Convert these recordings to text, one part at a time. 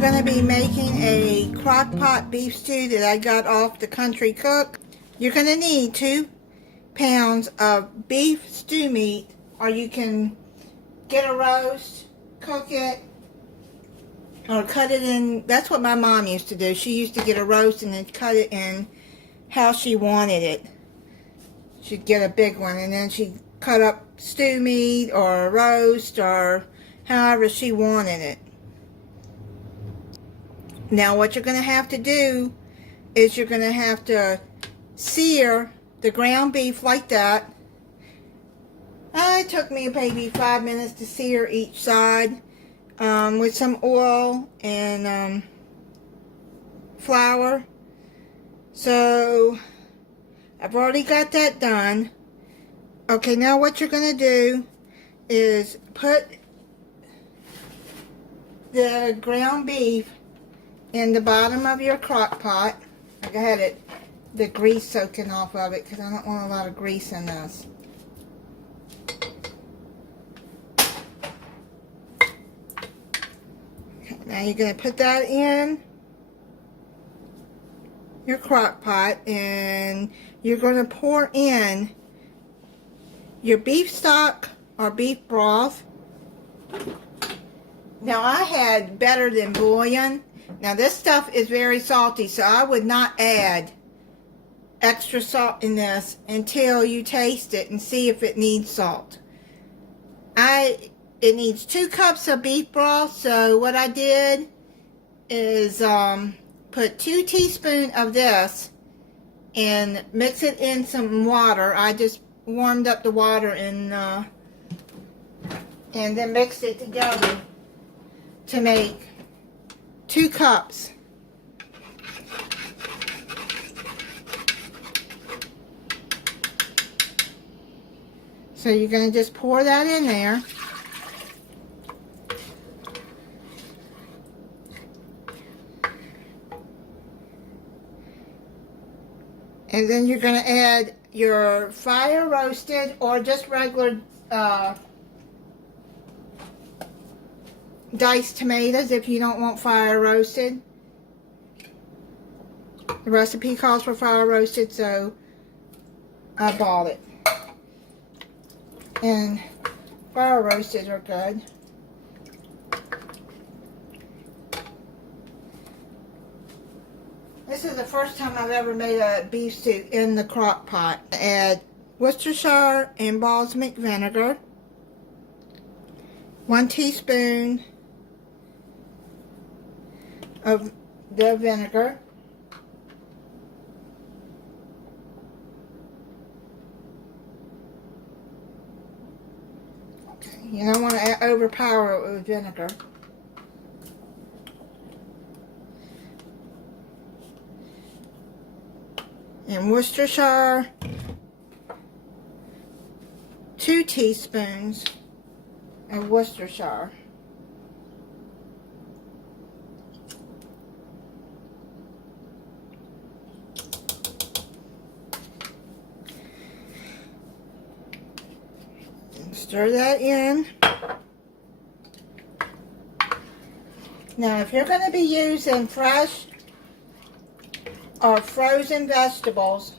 I'm going to be making a crock pot beef stew that I got off the Country Cook. You're going to need 2 pounds of beef stew meat, or you can get a roast, cook it, or cut it in. That's what my mom used to do. She used to get a roast and then cut it in how she wanted it. She'd get a big one and then she'd cut up stew meat or a roast or however she wanted it. Now what you're going to have to do is you're going to have to sear the ground beef like that. It took me maybe 5 minutes to sear each side with some oil and flour. So I've already got that done. Okay, now what you're going to do is put the ground beef in the bottom of your crock pot. I had the grease soaking off of it because I don't want a lot of grease in this. Okay, now you're going to put that in your crock pot and you're going to pour in your beef stock or beef broth. Now I had better than bouillon. Now this stuff is very salty, so I would not add extra salt in this until you taste it and see if it needs salt. It needs 2 cups of beef broth, so what I did is put 2 teaspoons of this and mix it in some water. I just warmed up the water and then mixed it together to make 2 cups. So you're going to just pour that in there. And then you're going to add your fire roasted or just regular diced tomatoes if you don't want fire roasted. The recipe calls for fire roasted, so I bought it. And fire roasted are good. This is the first time I've ever made a beef stew in the crock pot. Add Worcestershire and balsamic vinegar, 1 teaspoon of the vinegar, okay, you don't want to overpower it with vinegar. And Worcestershire, 2 teaspoons of Worcestershire. And stir that in. Now if you're going to be using fresh or frozen vegetables,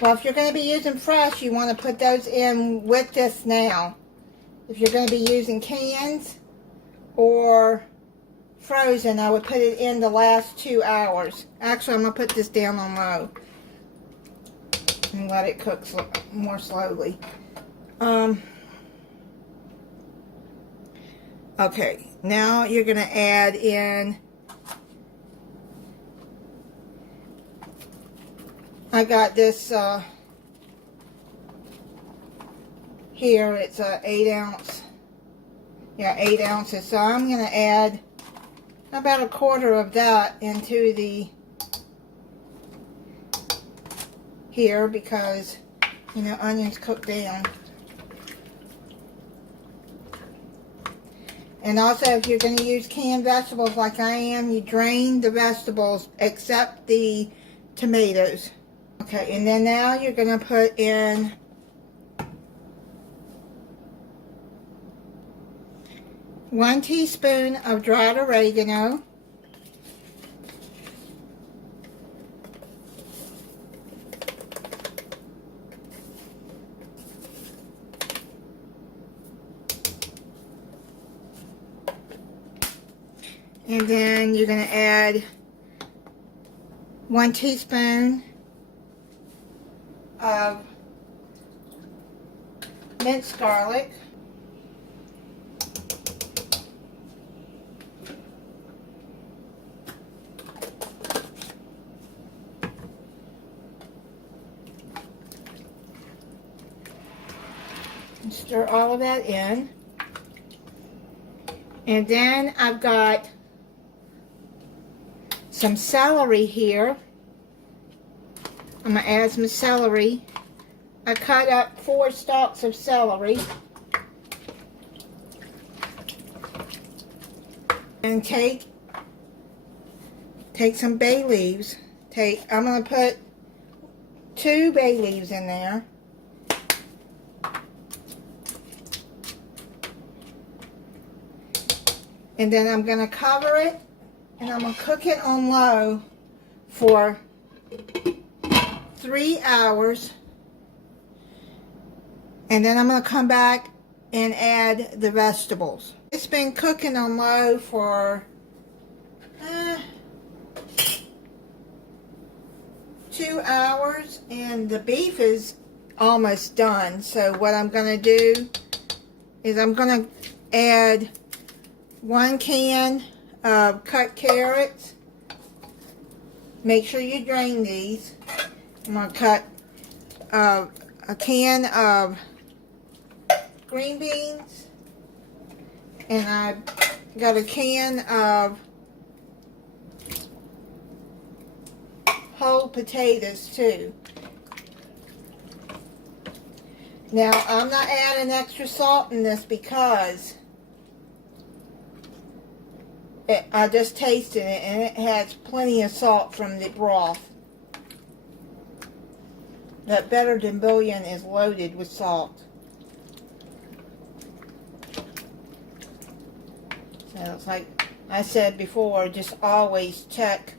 well, if you're going to be using fresh, you want to put those in with this now. If you're going to be using cans or frozen, I would put it in the last 2 hours. Actually, I'm going to put this down on low and let it cook more slowly. Okay, now you're going to add in, I got this here, it's a 8 ounce, 8 ounces, so I'm going to add about 1/4 of that into the here because, you know, onions cook down. And also, if you're going to use canned vegetables like I am, you drain the vegetables except the tomatoes. Okay, and then now you're going to put in 1 teaspoon of dried oregano, and then you're going to add 1 teaspoon of minced garlic, and stir all of that in. And then I've got some celery here. I'm going to add some celery. I cut up 4 stalks of celery. And take some bay leaves. I'm going to put 2 bay leaves in there. And then I'm going to cover it, and I'm going to cook it on low for 3 hours. And then I'm going to come back and add the vegetables. It's been cooking on low for 2 hours, and the beef is almost done. So what I'm going to do is I'm going to add 1 can of cut carrots. Make sure you drain these. I'm going to cut a can of green beans, and I've got a can of whole potatoes too. Now I'm not adding extra salt in this because I just tasted it and it has plenty of salt from the broth. That Better Than Bouillon is loaded with salt. So it's like I said before, just always check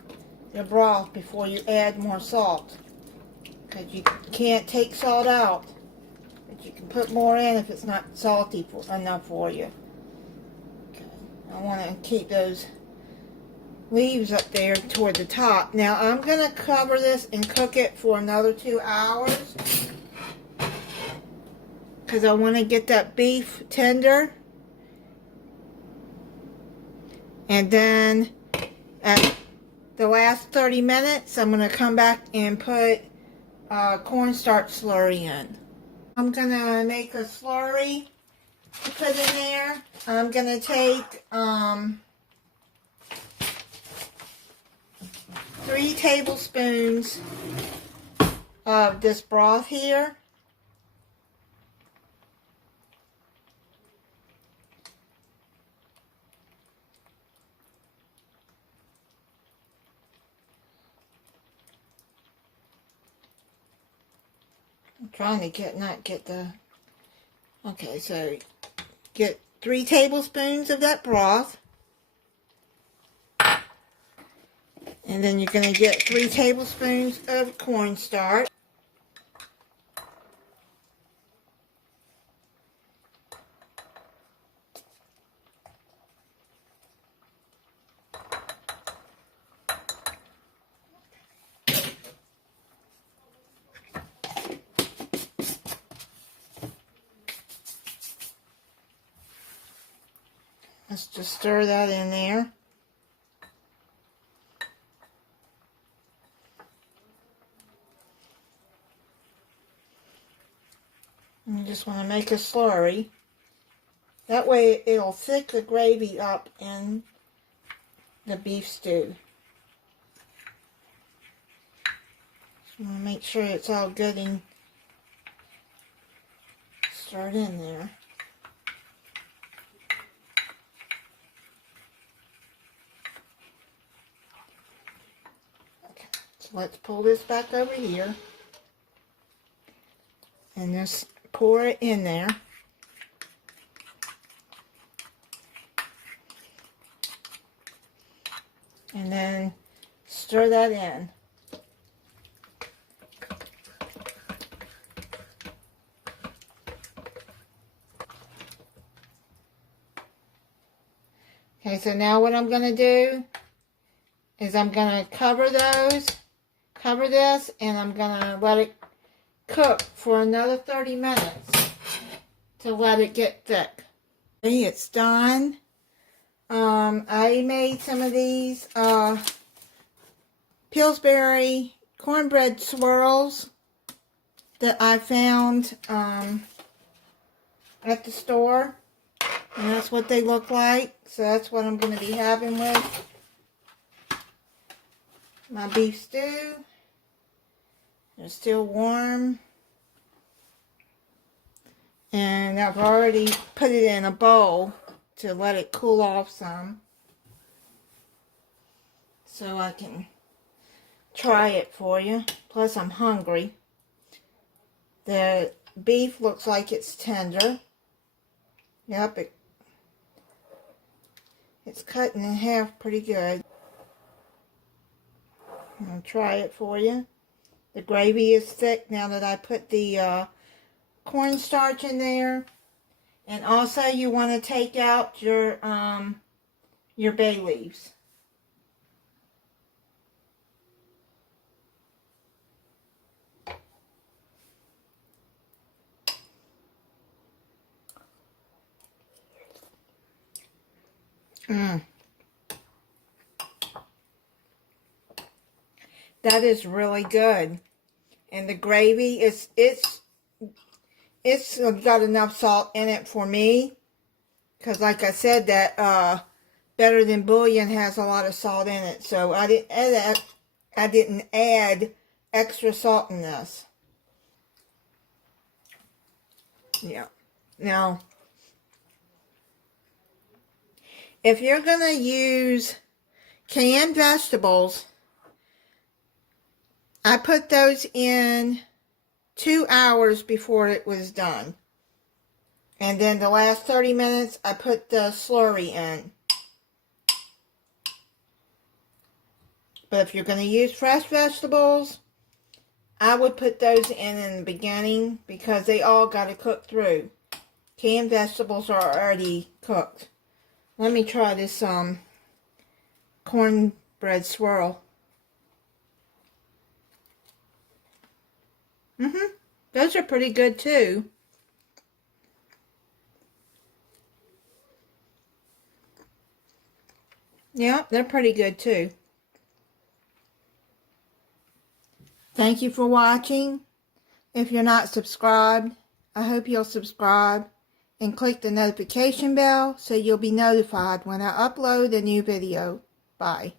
your broth before you add more salt. Because you can't take salt out. But you can put more in if it's not salty enough for you. I want to keep those leaves up there toward the top. Now I'm going to cover this and cook it for another 2 hours because I want to get that beef tender. And then at the last 30 minutes I'm going to come back and put cornstarch slurry in. I'm going to make a slurry to put in there. I'm going to take 3 tablespoons of this broth here. I'm trying to not get the... Okay, so get 3 tablespoons of that broth. And then you're going to get 3 tablespoons of cornstarch. Let's just stir that in there. You just want to make a slurry. That way it'll thick the gravy up in the beef stew. Just want to make sure it's all good and stirred in there. Okay, so let's pull this back over here. And just pour it in there. And then stir that in. Okay, so now what I'm going to do is I'm going to cover this, and I'm going to let it cook for another 30 minutes to let it get thick. Okay, it's done. I made some of these Pillsbury cornbread swirls that I found at the store. And that's what they look like. So that's what I'm going to be having with my beef stew. They're still warm. And I've already put it in a bowl to let it cool off some. So I can try it for you. Plus I'm hungry. The beef looks like it's tender. Yep, it's cut in half pretty good. I'll try it for you. The gravy is thick now that I put the cornstarch in there. And also you want to take out your bay leaves. That is really good. And the gravy it's got enough salt in it for me, because like I said, that Better Than Bouillon has a lot of salt in it, so I didn't add extra salt in this. Yeah. Now, if you're gonna use canned vegetables, I put those in 2 hours before it was done. And then the last 30 minutes, I put the slurry in. But if you're going to use fresh vegetables, I would put those in the beginning, because they all got to cook through. Canned vegetables are already cooked. Let me try this cornbread swirl. Those are pretty good too. Yeah, they're pretty good too. Thank you for watching. If you're not subscribed, I hope you'll subscribe and click the notification bell so you'll be notified when I upload a new video. Bye.